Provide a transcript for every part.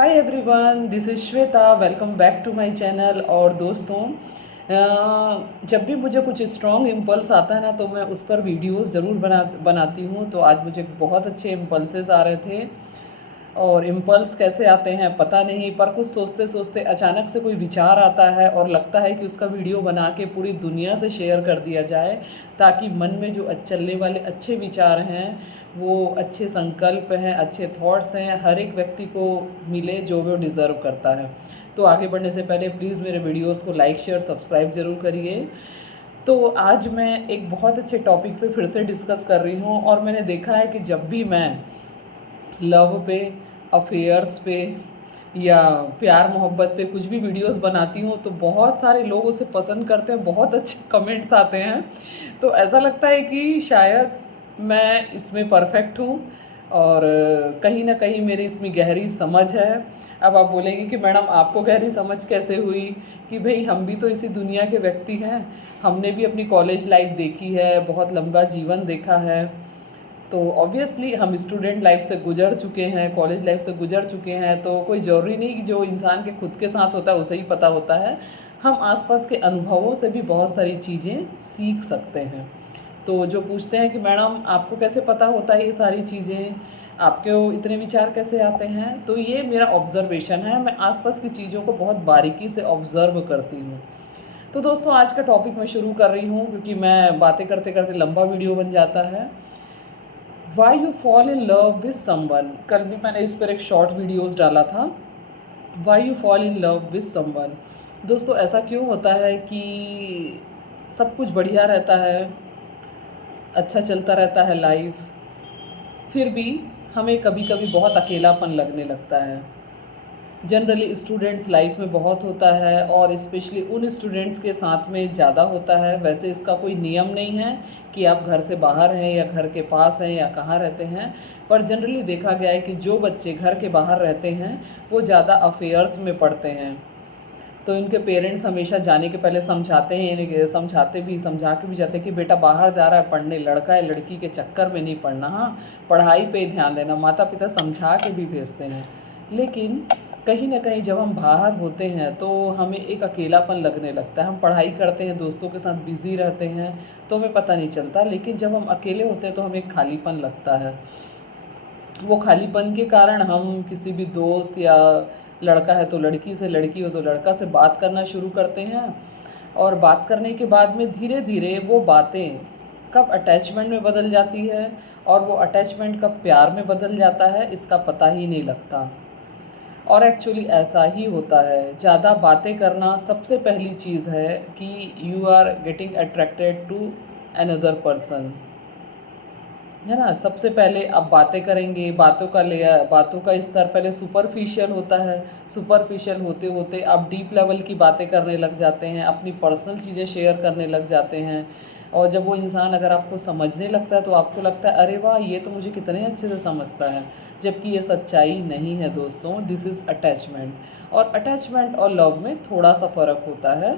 Hi everyone, this is Shweta. Welcome back to my channel. और दोस्तों, जब भी मुझे कुछ स्ट्रॉन्ग इम्पल्स आता है ना, तो मैं उस पर वीडियोस ज़रूर बनाती हूँ। तो आज मुझे बहुत अच्छे इम्पल्सेस आ रहे थे। और इम्पल्स कैसे आते हैं पता नहीं, पर कुछ सोचते सोचते अचानक से कोई विचार आता है और लगता है कि उसका वीडियो बना के पूरी दुनिया से शेयर कर दिया जाए, ताकि मन में जो चलने वाले अच्छे विचार हैं, वो अच्छे संकल्प हैं, अच्छे थॉट्स हैं, हर एक व्यक्ति को मिले जो वो डिज़र्व करता है। तो आगे बढ़ने से पहले प्लीज़ मेरे वीडियोस को लाइक शेयर सब्सक्राइब ज़रूर करिए। तो आज मैं एक बहुत अच्छे टॉपिक पे फिर से डिस्कस कर रही हूँ। और मैंने देखा है कि जब भी मैं लव पे, अफेयर्स पे या प्यार मोहब्बत पे कुछ भी वीडियोस बनाती हूँ, तो बहुत सारे लोग उसे पसंद करते हैं, बहुत अच्छे कमेंट्स आते हैं। तो ऐसा लगता है कि शायद मैं इसमें परफेक्ट हूँ और कहीं ना कहीं मेरी इसमें गहरी समझ है। अब आप बोलेंगे कि मैडम आपको गहरी समझ कैसे हुई? कि भाई हम भी तो इसी दुनिया के व्यक्ति हैं, हमने भी अपनी कॉलेज लाइफ देखी है, बहुत लंबा जीवन देखा है। तो ऑब्वियसली हम स्टूडेंट लाइफ से गुजर चुके हैं, कॉलेज लाइफ से गुजर चुके हैं। तो कोई ज़रूरी नहीं कि जो इंसान के खुद के साथ होता है उसे ही पता होता है। हम आसपास के अनुभवों से भी बहुत सारी चीज़ें सीख सकते हैं। तो जो पूछते हैं कि मैडम आपको कैसे पता होता है ये सारी चीज़ें, आपके इतने विचार कैसे आते हैं, तो ये मेरा ऑब्जर्वेशन है। मैं आसपास की चीज़ों को बहुत बारीकी से ऑब्ज़र्व करती हूँ। तो दोस्तों, आज का टॉपिक मैं शुरू कर रही हूँ, क्योंकि मैं बातें करते करते लंबा वीडियो बन जाता है। Why you fall in love with someone. कल भी मैंने इस पर एक शॉर्ट वीडियोस डाला था। Why you fall in love with someone. दोस्तों, ऐसा क्यों होता है कि सब कुछ बढ़िया रहता है, अच्छा चलता रहता है लाइफ, फिर भी हमें कभी कभी बहुत अकेलापन लगने लगता है। जनरली स्टूडेंट्स लाइफ में बहुत होता है, और स्पेशली उन स्टूडेंट्स के साथ में ज़्यादा होता है। वैसे इसका कोई नियम नहीं है कि आप घर से बाहर हैं या घर के पास हैं या कहाँ रहते हैं, पर जनरली देखा गया है कि जो बच्चे घर के बाहर रहते हैं वो ज़्यादा अफेयर्स में पढ़ते हैं। तो इनके पेरेंट्स हमेशा जाने के पहले समझाते हैं, इन्हें समझा के भी जाते हैं कि बेटा बाहर जा रहा है पढ़ने, लड़का है लड़की के चक्कर में नहीं पढ़ना, हाँ पढ़ाई पे ध्यान देना। माता पिता समझा के भी भेजते हैं। लेकिन कहीं ना कहीं जब हम बाहर होते हैं तो हमें एक अकेलापन लगने लगता है। हम पढ़ाई करते हैं, दोस्तों के साथ बिज़ी रहते हैं, तो हमें पता नहीं चलता। लेकिन जब हम अकेले होते हैं तो हमें एक खालीपन लगता है। वो खालीपन के कारण हम किसी भी दोस्त, या लड़का है तो लड़की से, लड़की हो तो लड़का से बात करना शुरू करते हैं। और बात करने के बाद में धीरे धीरे वो बातें कब अटैचमेंट में बदल जाती है, और वो अटैचमेंट कब प्यार में बदल जाता है, इसका पता ही नहीं लगता। और एक्चुअली ऐसा ही होता है। ज़्यादा बातें करना सबसे पहली चीज़ है कि you are getting attracted to another person, है ना। सबसे पहले आप बातें करेंगे, बातों का स्तर पहले सुपरफिशियल होता है। सुपरफिशियल होते होते आप डीप लेवल की बातें करने लग जाते हैं, अपनी पर्सनल चीज़ें शेयर करने लग जाते हैं। और जब वो इंसान अगर आपको समझने लगता है तो आपको लगता है अरे वाह, ये तो मुझे कितने अच्छे से समझता है। जबकि ये सच्चाई नहीं है दोस्तों, दिस इज़ अटैचमेंट। और अटैचमेंट और लव में थोड़ा सा फ़र्क होता है।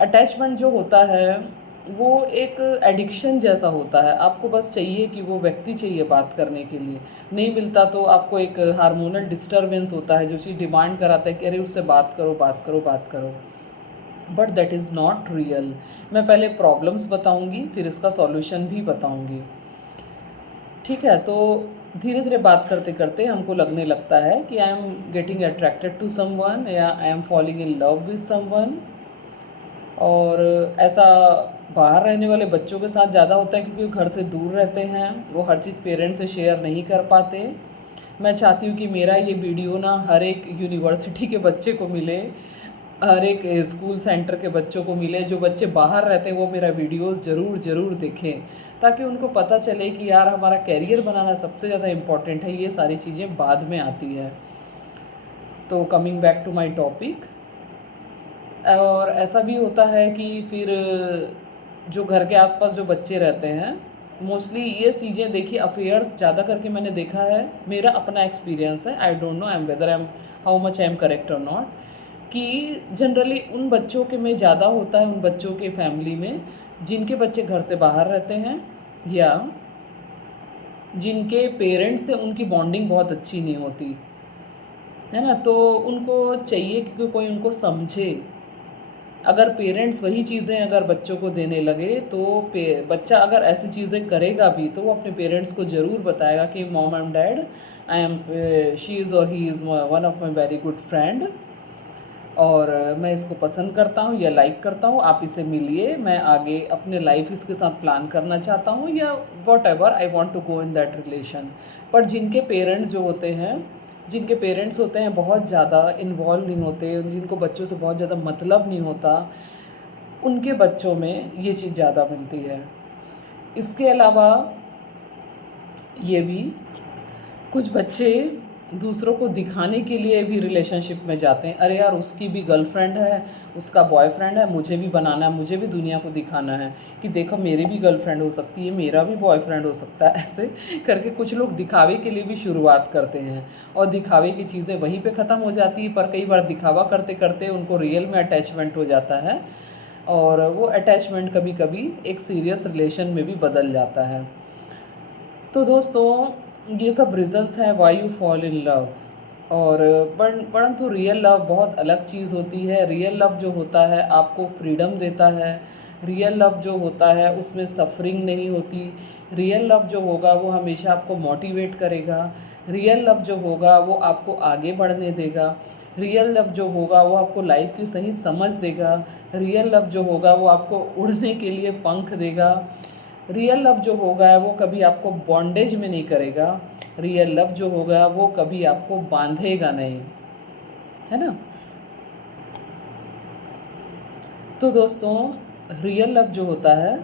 अटैचमेंट जो होता है वो एक एडिक्शन जैसा होता है। आपको बस चाहिए कि वो व्यक्ति चाहिए बात करने के लिए, नहीं मिलता तो आपको एक हार्मोनल डिस्टरबेंस होता है जो चीज़ डिमांड कराता है कि अरे उससे बात करो, बात करो, बात करो। But that is not real. मैं पहले प्रॉब्लम्स बताऊंगी, फिर इसका सॉल्यूशन भी बताऊंगी। ठीक है, तो धीरे धीरे बात करते करते हमको लगने लगता है कि I am getting attracted to someone, या I am falling in love with someone. और ऐसा बाहर रहने वाले बच्चों के साथ ज़्यादा होता है, क्योंकि वो घर से दूर रहते हैं, वो हर चीज़ पेरेंट्स से शेयर नहीं कर पाते। मैं चाहती हूँ कि मेरा ये वीडियो ना हर एक यूनिवर्सिटी के बच्चे को मिले, हर एक स्कूल सेंटर के बच्चों को मिले। जो बच्चे बाहर रहते हैं वो मेरा वीडियोस ज़रूर ज़रूर देखें, ताकि उनको पता चले कि यार हमारा कैरियर बनाना सबसे ज़्यादा इम्पॉर्टेंट है, ये सारी चीज़ें बाद में आती है। तो coming back to my topic. और ऐसा भी होता है कि फिर जो घर के आसपास जो बच्चे रहते हैं, मोस्टली ये चीज़ें देखिए, अफेयर्स ज़्यादा करके मैंने देखा है, मेरा अपना एक्सपीरियंस है, I don't know I am whether I am how much I am correct और नॉट, कि जनरली उन बच्चों के में ज़्यादा होता है, उन बच्चों के फैमिली में जिनके बच्चे घर से बाहर रहते हैं, या जिनके पेरेंट्स से उनकी बॉन्डिंग बहुत अच्छी नहीं होती। है ना। तो उनको चाहिए कि कोई उनको समझे। अगर पेरेंट्स वही चीज़ें अगर बच्चों को देने लगे तो बच्चा अगर ऐसी चीज़ें करेगा भी तो वो अपने पेरेंट्स को ज़रूर बताएगा कि mom and dad, I am she is और he is one of my very good friend, और मैं इसको पसंद करता हूँ या लाइक करता हूँ, आप इसे मिलिए, मैं आगे अपने लाइफ इसके साथ प्लान करना चाहता हूँ, या whatever I want to go in that relation. पर जिनके पेरेंट्स जो होते हैं, जिनके पेरेंट्स होते हैं बहुत ज़्यादा इन्वॉल्व नहीं होते, जिनको बच्चों से बहुत ज़्यादा मतलब नहीं होता, उनके बच्चों में ये चीज़ ज़्यादा मिलती है। इसके अलावा ये भी कुछ बच्चे दूसरों को दिखाने के लिए भी रिलेशनशिप में जाते हैं। अरे यार, उसकी भी गर्लफ्रेंड है, उसका बॉयफ्रेंड है, मुझे भी बनाना है, मुझे भी दुनिया को दिखाना है कि देखो मेरी भी गर्लफ्रेंड हो सकती है, मेरा भी बॉयफ्रेंड हो सकता है। ऐसे करके कुछ लोग दिखावे के लिए भी शुरुआत करते हैं, और दिखावे की चीज़ें वहीं पे ख़त्म हो जाती है। पर कई बार दिखावा करते करते उनको रियल में अटैचमेंट हो जाता है, और वो अटैचमेंट कभी कभी एक सीरियस रिलेशन में भी बदल जाता है। तो दोस्तों, ये सब रीज़न्स हैं why you fall in love. और परंतु रियल लव बहुत अलग चीज़ होती है। रियल लव जो होता है आपको फ्रीडम देता है। रियल लव जो होता है उसमें सफरिंग नहीं होती। रियल लव जो होगा वो हमेशा आपको मोटिवेट करेगा। रियल लव जो होगा वो आपको आगे बढ़ने देगा। रियल लव जो होगा वो आपको लाइफ की सही समझ देगा। रियल लव जो होगा वो आपको उड़ने के लिए पंख देगा। रियल लव जो होगा वो कभी आपको बॉन्डेज में नहीं करेगा। रियल लव जो होगा वो कभी आपको बांधेगा नहीं, है ना। तो दोस्तों, रियल लव जो होता है